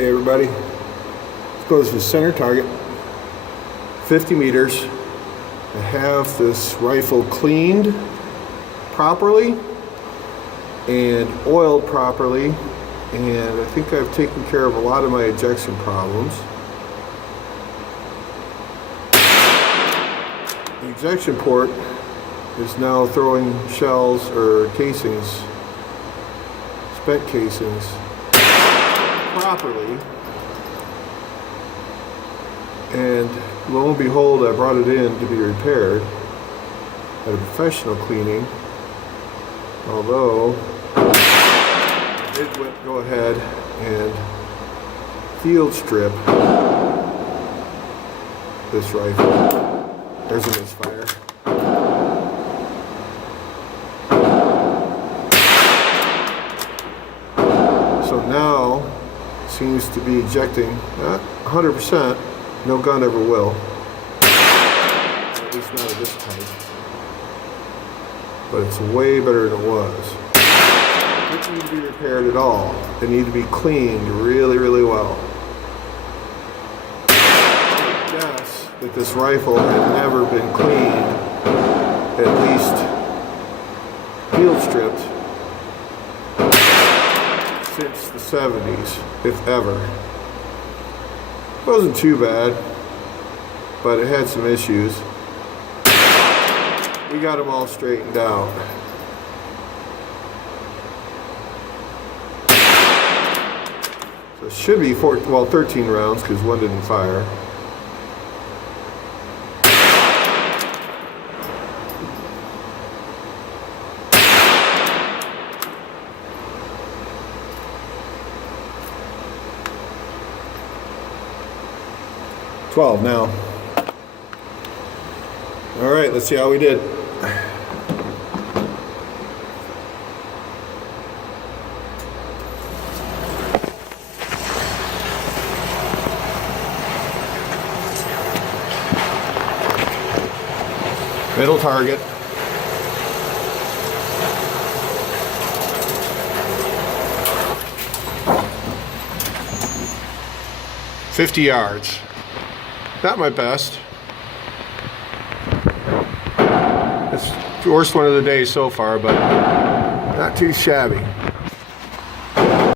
Hey everybody, this goes to center target, 50 meters. I have this rifle cleaned properly and oiled properly, and I think I've taken care of a lot of my ejection problems. The ejection port is now throwing shells or casings, spent casings, properly, and lo and behold, I brought it in to be repaired at a professional cleaning, although I did go ahead and field strip this rifle. There's a misfire. So now seems to be ejecting, not 100%, no gun ever will, at least not of this type, but it's way better than it was. It didn't need to be repaired at all. They need to be cleaned really, really well. I guess that this rifle had never been cleaned, at least field stripped, since the 70s, if ever. It wasn't too bad, but it had some issues. We got them all straightened out. So it should be 13 rounds because one didn't fire. $12 now. All right, let's see how we did. Middle target. $50 yards. Not my best. It's the worst one of the day so far, but not too shabby.